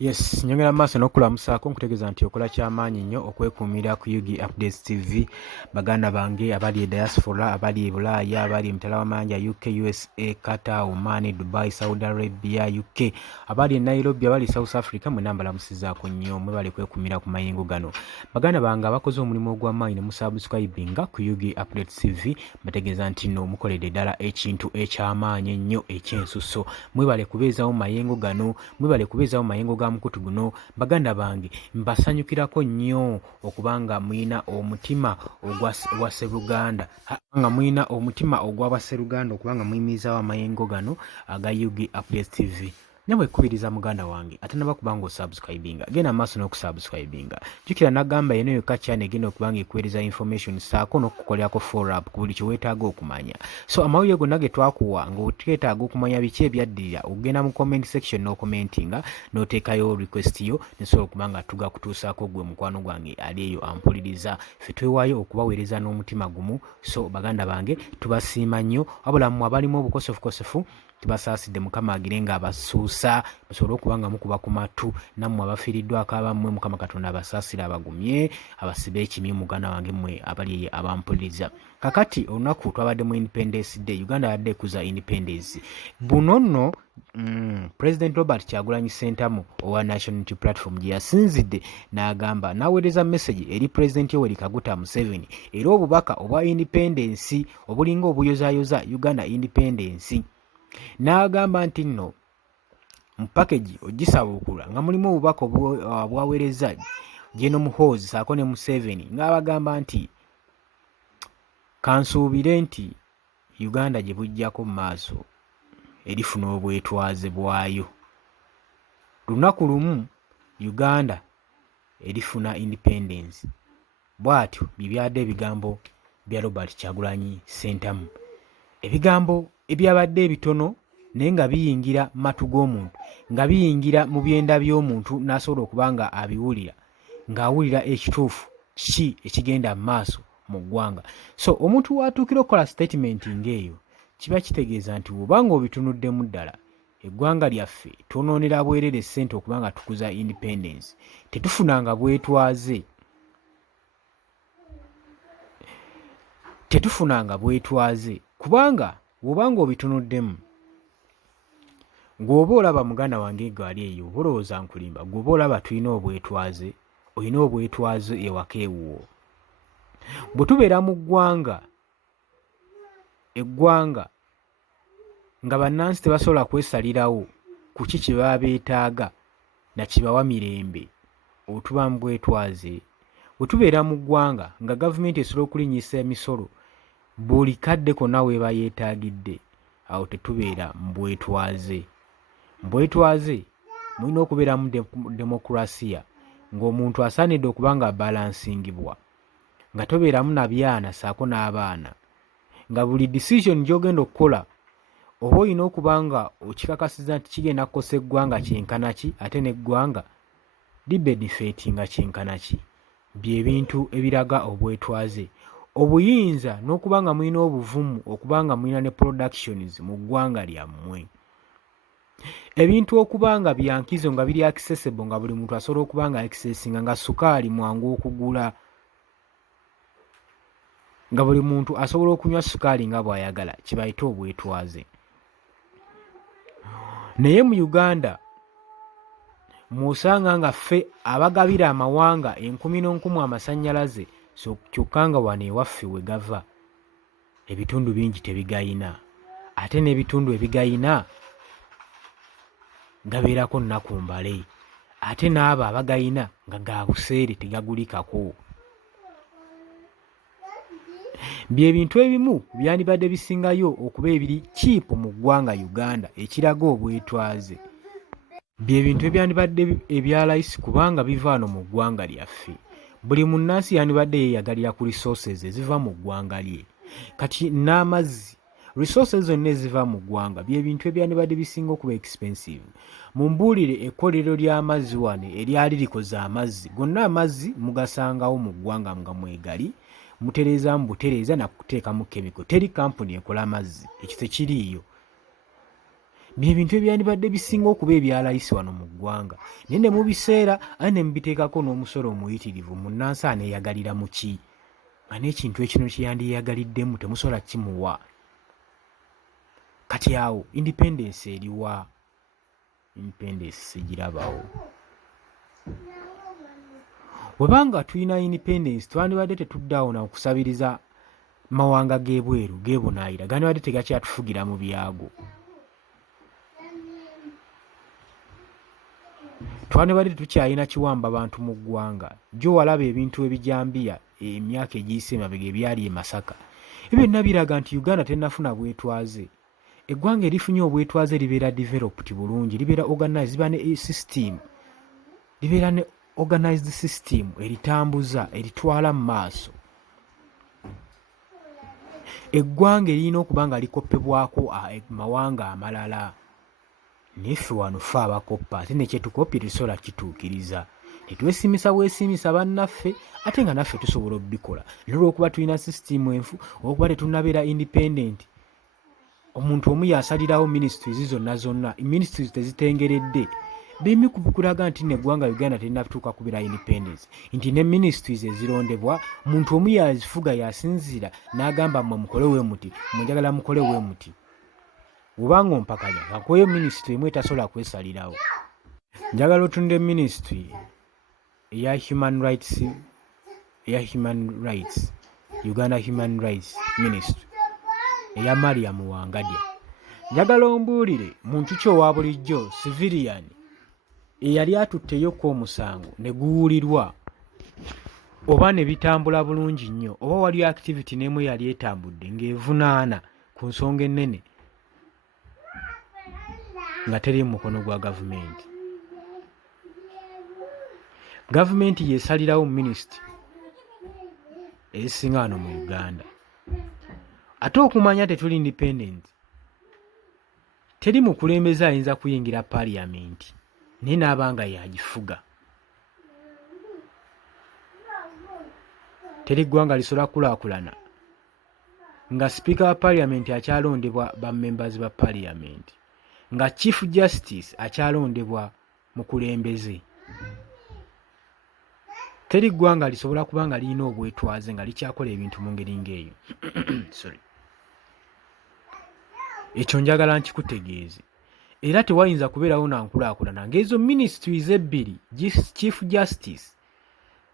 Yes, nyongera maaso n'okulamusaako nkutegeeza nti okola kyamaanyi nnyo okwekuumira ku UG Updates TV. Baganda bange abali e diaspora, abali e Bulaaya, abali e Mutala w'Amanja, UK, USA, Qatar, Oman, Dubai, Saudi Arabia, UK, abali e Nairobi, abali South Africa, mwenna mbalamusizaako nnyo mwebale kwekuumira ku mayengo gano. Baganda bange abakoze omulimu ogw'amaanyi ne musubscribinga ku UG Updates TV, mbategeeza nti nno mukoledde ddala ekintu ekyamaanyi ennyo eky'ensusso. Mwebale kubeezawo mayengo gano, mwebale kubeezawo mayengo ga mukutu guno. Baganda bange mbasanyukirako nnyo okubanga muyina omutima ogwa Sseruganda, nga muyina omutima ogw'Abasseruganda okubanga muyimirizaawo amayengo gano aga UG Updates TV. Nawe kubiriza muganda wange atanaba kubanga osubscribinga, genda maaso n'okusubscribinga. Jjukira nagamba yeno yokka channel egenda okubanga ekuweereza information saako n'okukolerako follow up ku buli kye weetaaga okumanya. So amawulire gonna ge twakuwa ng'oteetaaga okumanya biki ebyaddirira, ogenda mu comment section n'okomentinga n'oteekayo request yo nesobola okubanga tugakutuusaako gwe mukwano gwange ali eyo ampuliriza. Ffe twewaayo okubaweereza n'omutima gumu. So baganda bange tubasiima nnyo, wabula mmwe abalimu obukosefukosefu tubasaasidde Mukama agire nga abasuusa musobole okubanga mukuba ku matu, nammwe abafiiriddwako abammwe Mukama Katonda abasaasire abagumye, abasibe ekimyu muganda wange mmwe abali abampuliriza. Kakati olunaku twabadde mu Independence Day, Uganda yadde ekuza independence. Buno nno President Robert Kyagulanyi Ssentamu owa National Unity Platform gye yasinzidde n'agamba n'aweereza message eri President Yoweri Kaguta Museveni era obubaka obwa independence obulinga obuyozaayoza Uganda independence. N'agamba nti nno mu package ogisabuukula nga mulimu obubaka obwaweereza General Muhoozi saako ne Museveni, ng'abagamba nti kansuubire nti Uganda gye bujjako mu maaso erifuna obwetwaze bwayo. Lunaku lumu Uganda erifuna independence. Bw'atyo bibyadde ebigambo bya Robert Kyagulanyi Ssentamu. Ebigambo ebyabadde ebitono naye nga biyingira matu g'omuntu, nga biyingira mu byenda by'omuntu n'asobola okubanga abiwulira, ng'awulira ekituufu kiki ekigenda mu maaso mu ggwanga. So omuntu watuukira okukola statement ng'eyo kiba kitegeeza nti bw'obanga obitunuddemu ddala eggwanga lyaffe twonoonera bwerere ssente okubanga tukuza independence, tetufunanga bwetwaze, kubanga bw'obanga obitunuddemu ng'oba olaba muganda wange egaali eyo oba olowooza nkulimba, gw'oba olaba tulina obwetwaze, olina obwetwaze ewaka ewuwo. Bwe tubeera mu eggwanga nga bannansi tebasobola kwesalirawo ku ki kye baba beetaaga na kibawa mirembe, otuba mu bwetwaze. Bwe tubeera mu ggwanga nga gavumenti esobola okulinnyisa emisolo buli kadde konna weeba yeetaagidde, awo tetubeera mu bwetwaze. Mu bwetwaze mulina okubeeramu demokurasiya ng'omuntu asaanidde okuba nga balansingibwa, nga tobeeramu na byana saako n'abaana, nga buli decision gy'ogenda okukola oba olina okuba nga okikakasiza nti kigenda kukosa eggwanga kyenkana ki ate n'eggwanga libenefeetinga kyenkana ki. By'ebintu ebiraga obwetwaze. Obuyinza n'okuba nga mulina obuvumu okuba nga mulina ne productions mu ggwanga lyammwe. Ebintu okuba nga byankizo nga biri accessible nga buli muntu asobola okuba nga accessinga, nga sukaali mwangu okugula, nga buli muntu asobola okunywa sukaali nga bw'ayagala, kibayita obwetwaze. Naye mu Uganda mw'osanga nga ffe abagabira amawanga enkumi n'enkumu amasannyalaze, so kyokka nga wano ewaffe we gava ebitundu bingi tebigayina, ate n'ebitundu ebigayina gabeerako nnaku mbale, ate n'abo abagayina nga ga buseere tegagulikako. By'ebintu ebimu byandibadde bisingayo okuba ebiri kiipu mu ggwanga Uganda ekiraga obwetwaze. By'ebintu ebyandibadde ebya layisi kubanga biva wano mu ggwanga lyaffe. Buli munnansi yandibadde yeeyagalira ku resources eziva mu ggwanga lye. Kati n'amazzi, resources zonna eziva mu ggwanga by'ebintu ebyandibadde bisinga okuba expensive. Mumbuulire ekkolero ly'amazzi wano eryali likoze amazzi, gonna amazzi mugasangawo mu ggwanga nga mwegali, mutereeza mu butereeza na kuteekamu chemical. Teri kampuni ekola amazzi, ekyo tekiriiyo. bye bintu ebyandibadde bisinga okuba ebya layisi wano mu ggwanga naye ne mu biseera ate ne mubiteekako n'omusolo omuyitirivu munnansi aneeyagalira mu ki nga n'ekintu ekino kyeyandiyagaliddemu temusobola kimuwa kati awo independence eriwa independence sigirabawo webanga tulina independence twandibadde tetuddawo na okusabiriza mawanga g'ebweru g'ebunaayira gandibadde tegakyatufugira mu byago twandibadde tetukyalina kiwamba abantu mu ggwanga jjo walaba ebintu ebijambiya emyaka egiyise emabega ebyali e Masaka ebyo byonna biraga nti Uganda tenafuna bwetwaze eggwanga erifunye obwetwaze libeera developed bulungi libeera organized libeera ne system libeera ne organized system eritambuza eritwala mu maaso eggwanga erina okuba nga likopebwako mawanga amalala neffe wano ffe abakoppa ate nekyetukopye tusobola kituukiriza netwesimisa bwesimisa bannaffe ate nga naffe tusobola obikola nolwokuba tulina sisitimu enfu olwokuba tetunnabeera independent omuntu omu yasalirawo ministries zonna ministries tezitengeredde bimi kulaga nti neggwanga Uganda terinatuuka kubeera independence nti ne ministries ezirondebwa muntu omu yazifuga yasinzira n'agamba mmwe mukole we muti munjagala mukole we muti ubanga ompakanya akoyo ministry emwe tasobola kwesalirawo njagala otunde ministry eya human rights Uganda human rights ministry eya Mariam Wangadya njagala ombuulire muntu ki owa bulijjo civilian eyali atutteyo ko omusango ne guwulirwa oba ne bitambula bulungi nnyo oba wali activity n'emu yali etambudde ng'evunaana ku nsonga ennene nga teri mu mukono gwa gavumenti yeesalirawo minisitiri ezisinga wano mu Uganda ate okumanya tetuli independent teri mukulembeze ayinza kuyingira parliament naye n'abanga yagifuga teri ggwanga lisobola kulaakulana nga speaker wa parliament akyalondebwa ba members ba parliament nga chief justice akyalondebwa mukulembeze teri ggwanga lisobola kuba nga lirina obwetwaze nga likyakola ebintu mu ngeri ng'eyo ekyo njagala nkikutegeeze era tewayinza kubeerawo nankulaakulana ng'ezo ministries ebbiri chief justice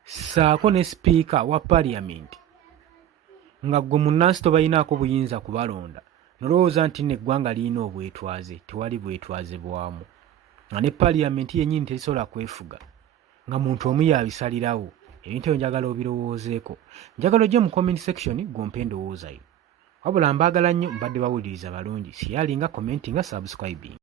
saako ne speaker wa parliament nga gwe munnansi tobalinaako buyinza kubalonda nolowooza nti neggwanga lirina obwetwaze tewali bwetwaze bwamu nga ne parliament yennyini terisobola kwefuga nga muntu omu yabisalirawo ebintu ebyo njagala obirowoozeeko njagala ojje mu comment section gompe endowooza yo wabula mbaagala nnyo mbadde bawuliriza balungi sharing commenting nga subscribing